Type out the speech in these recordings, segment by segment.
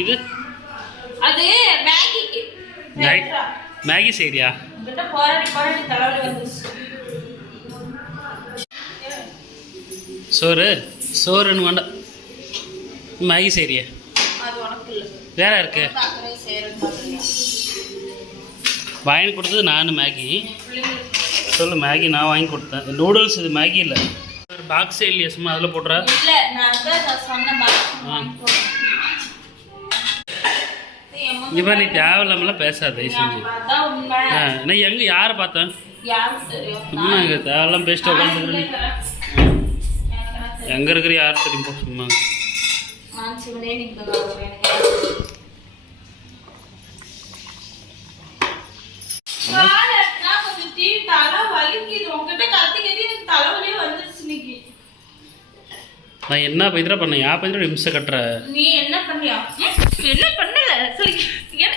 இது அது மேகிக்கு மேகி செய்றியா? சோறுன்னு வேண்டாம், மேகி செய்றியா? வேற இருக்கு வாங்கி கொடுத்தது நான் மேகி. சொல்லு, மேகி நான் வாங்கி கொடுத்தேன். நூடுல்ஸ் இது மேகி இல்லை. பாக்ஸே இல்லையா, சும்மா அதில் போட்டுறா. இப்போ நீ தேவையில்லாமலாம் பேசாத தயவு செஞ்சு. நான் எங்கே யாரை பார்த்தேன்? சும்மா எங்கே தேவையில்லாம் பேசிட்டு உட்காந்துக்கிறேன். எங்கே இருக்கிற யார் தெரியுமா? சும்மா நான் என்ன பைத்திரா பண்ண? யா பைத்திரம் நிமிஷம் கட்டுற நீ என்ன பண்ணியா? என்ன பண்ணல சொல்லி என்ன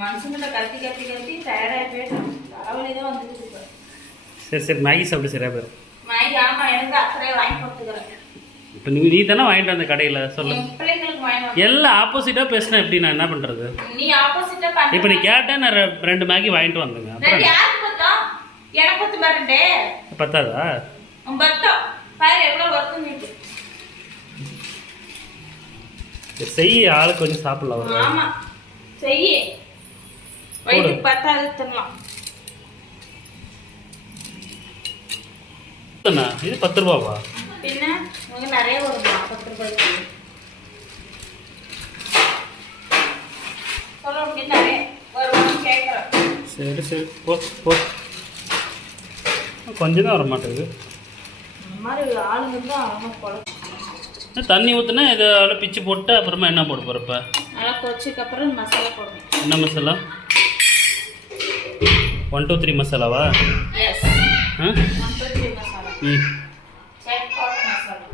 மனுஷங்கிட்ட கத்தி கத்தி கத்தி டயர்டாகி போயிட்டேன். தலைவலிதான் வந்துட்டு. சரி சரி, மேகி சாப்பிட்டு சரியா போயிடும். மேகி ஆமாம், எனக்கு அக்கறையை வாங்கி கொடுத்துக்கிறேன். இப்போ நீ தானே வாங்கிட்டு வந்த கடையில்? சொல்லு. பிள்ளைங்களுக்கு வாங்கி எல்லாம் ஆப்போசிட்டாக பேசினா எப்படி நான் என்ன பண்ணுறது? நீ ஆப்போசிட்டாக பண்ண. இப்போ நீ கேட்டேன், நான் 2 மேகி வாங்கிட்டு வந்தேங்க. அப்புறம் யாருக்கு பார்த்தா? எனக்கு பத்து பாருண்டே. பத்தாதா? பத்தம் பாரு எவ்வளோ வருத்தம் நீட்டு. செய்ய ஆளுக்கு கொஞ்சம் சாப்பிடலாம். ஆமாம் செய்ய, வயிற்றுக்கு பத்தாது தரலாம். இது 10 ரூபாவா? பின்ன உங்க நிறைய வருமா 10 ரூபாய்க்கு? சொல்ல முடியும், நிறைய வருமானு கேட்குறேன். சரி சரி, போ போ. கொஞ்சம் தான் வர மாட்டேங்குது. இந்த மாதிரி ஆளுங்க தான் அவங்க போல. தண்ணி ஊற்றுனா இதை பிச்சு போட்டு அப்புறமா என்ன போட போகிறப்ப? நல்லா கொச்சிக்கப்புறம் மசாலா போடணும். என்ன மசாலா? 1 2 3 மசாலாவா? எஸ். 1 2 3 மசாலா. மசாலா.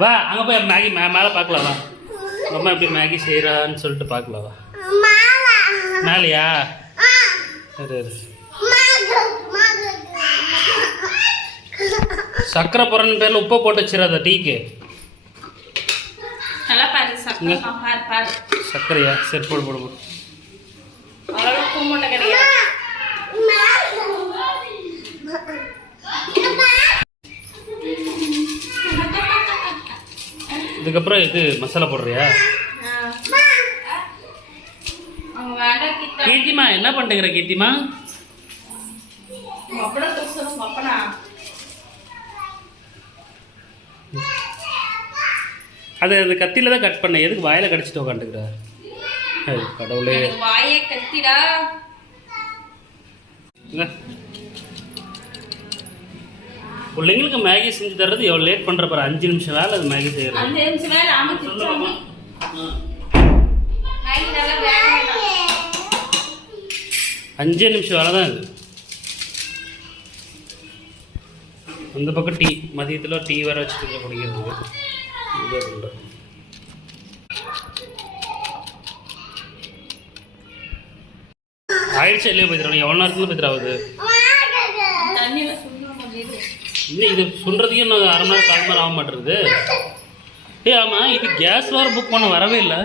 வா அங்கே போய் மேகி மேலே பார்க்கலாம். வா அம்மா எப்படி மேகி செய்கிறான்னு சொல்லிட்டு பார்க்கலாம். வா மேலையா? சரி சரி. சக்கரை போறன்னு பேர்ல உப்பை போட்டு வச்சிடாத டீக்கு. நல்லா பாரு சக்கரை. பாரு பாரு சக்கரையா? சரி போடு போடு போடு. அவ்வளோ மூட்டை கிடையாது. இதுக்கப்புறம் இது மசாலா போடுறியா? கீர்த்திமா என்ன பண்ணுற? கீர்த்திமா அது அந்த கத்தியில தான் கட் பண்ண. எதுக்கு வாயில கடிச்சிட்டு உட்காந்துக்கிற? கடவுளே, வாயை கத்திடா. பிள்ளைங்களுக்கு மேகி செஞ்சு தர்றது எவ்வளோ லேட் பண்ணுற பாரு. 5 நிமிஷம் வேலை அது மேகி செய்யறது. 5 நிமிஷம் வேலை. ஆமாம், 5 நிமிஷம் வேலை தான் இது. அந்த பக்கம் டீ, மதியத்தில் டீ வேறு வச்சுட்டு குடிக்கிறது. இதை பண்ணுறேன். ஆயிடுச்சு இல்லையா பத்திரம்? எவ்வளோ நேரத்துல பத்திரம் ஆகுது? இன்னும் இது சொல்கிறதுக்கே இன்னும் 1/2 மணி நேரம் 1/4 மணி நேரம் ஆக மாட்டேங்குது. ஆமாம், இது கேஸ் வேறு புக் பண்ண வரவே இல்லை.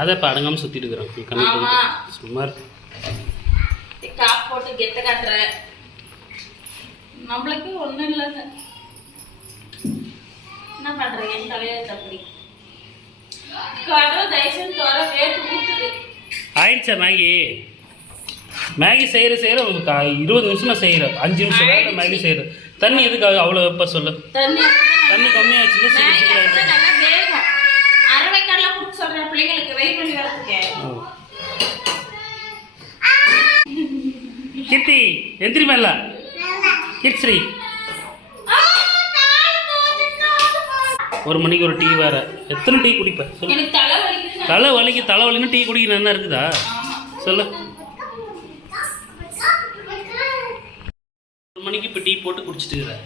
அதை இப்போ அடங்காமல் சுற்றிட்டு இருக்கிறேன். கணக்கு சும்மா காப்பு போட்டு கெட்ட காட்டுற நம்மளுக்கு ஒன்றும் இல்லைங்க. என்ன பண்ணுறேன்? என் தலையில தப்பி கடவுள் தயவுசெய்து தோற வேட்டு ஊற்றுது. ஆயிடுச்சா மேகி? மேகி செய்கிற 20 நிமிஷமாக செய்கிற. 5 நிமிஷம் வேலை மேகி செய்கிற. தண்ணி எதுக்காக அவ்வளோ வெப்ப சொல்லு? தண்ணி கம்மியாச்சுன்னா நல்லா வேகும். அரவைக்காரெல்லாம் கொடுக்க சொல்கிறேன் பிள்ளைங்களுக்கு வெயிட் பண்ணி வரதுக்கு. கீர்த்தி எந்திரி மேல. கிட்ஸ்ரீ 1 மணிக்கு ஒரு டீ வேற. எத்தனை டீ குடிப்பேன்? தலை வலின்னு டீ குடிக்க என்ன இருக்குதா? சொல்லு. 1 மணிக்கு இப்போ டீ போட்டு குடிச்சிட்டு இருக்கிற.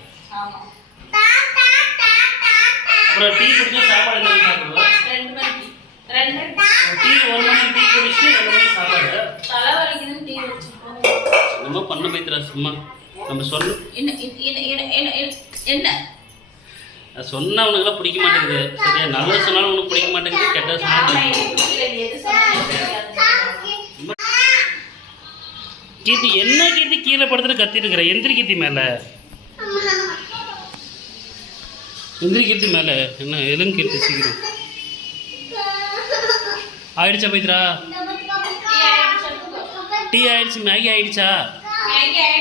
அப்புறம் டீ குடிச்சா சாப்பாடு என்ன சாப்பிடுவா? 2 டீ 1 மணிக்கு டீ குடிச்சிட்டு 2 மணிக்கு சாப்பாடு. தலை வலிக்குதுன்னு டீ வச்சுப்போம். என்னமோ பண்ண போய்த்துறா சும்மா. நம்ம சொல்ல என்ன சொன்னா அவனுக்குலாம் பிடிக்க மாட்டேங்குது. சரியா, நல்லது சொன்னாலும் உனக்கு பிடிக்க மாட்டேங்குது, கெட்டது சொன்னாலும் பிடிக்க மாட்டேங்குது. எது சொன்னாலும் கீர்த்தி என்ன கீர்த்தி கீழே படுத்துட்டு கத்திட்டு இருக்கிற? எந்திரி கீர்த்தி மேலே, எந்திரி கீர்த்தி மேலே. என்ன எதுவும் கீர்த்தி சீக்கிரம் ஆயிடுச்சா பைத்ரா? டீ ஆயிடுச்சு, மேகி ஆயிடுச்சா?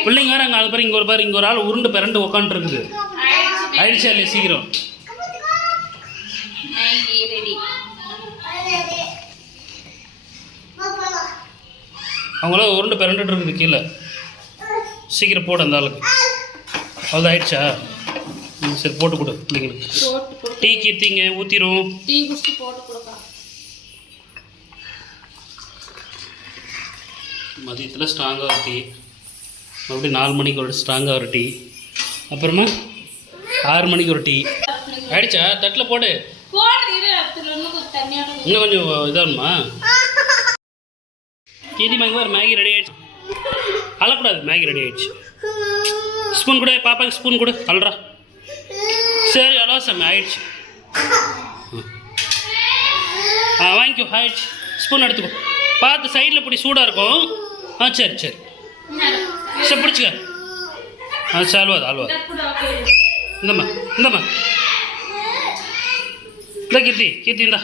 பிள்ளைங்க வேறு அங்கே அது பாரு, இங்கே ஒரு பாரு, இங்கே ஒரு ஆள் உருண்டு பிறண்டு உக்காந்துருக்குது. ஆயிடுச்சா இல்லையா சீக்கிரம்? அவங்களாம் உருண்டு பிறண்டுட்டு இருக்குது கீழே. சீக்கிரம் போடு அந்த ஆளுக்கு. அவ்வளோ ஆயிடுச்சா? சரி போட்டு கொடு பிள்ளைங்களுக்கு. டீ கீர்த்திங்க ஊற்றிடும். டீ குடிச்சு போட்டு கொடுப்பா. மதியத்தில் ஸ்ட்ராங்காக ஒரு டீ, மறுபடியும் 4 மணிக்கு ஒரு ஸ்ட்ராங்காக ஒரு டீ, அப்புறமா 6 மணிக்கு ஒரு டீ. ஆயிடுச்சா? தட்டில் போடு. இன்னும் கொஞ்சம் இதாகுமா? கீர்த்தி மேங்கி வேறு மேகி ரெடி ஆகிடுச்சு. அழக்கூடாது, மேகி ரெடி ஆகிடுச்சு. ஸ்பூன் கொடு பாப்பாக்கு, ஸ்பூன் கொடு. அல்றா. சரி அலோசம் ஆயிடுச்சு. வாங்கிக்கோ, ஆயிடுச்சு. ஸ்பூன் எடுத்துக்கோ, பார்த்து சைடில் பிடி, சூடாக இருக்கும். சரி சரி சரி பிடிச்சிக்க. சரி அல்வா இந்தம்மா இந்தம்மா இந்த கீர்த்தி கீர்த்தி இந்தா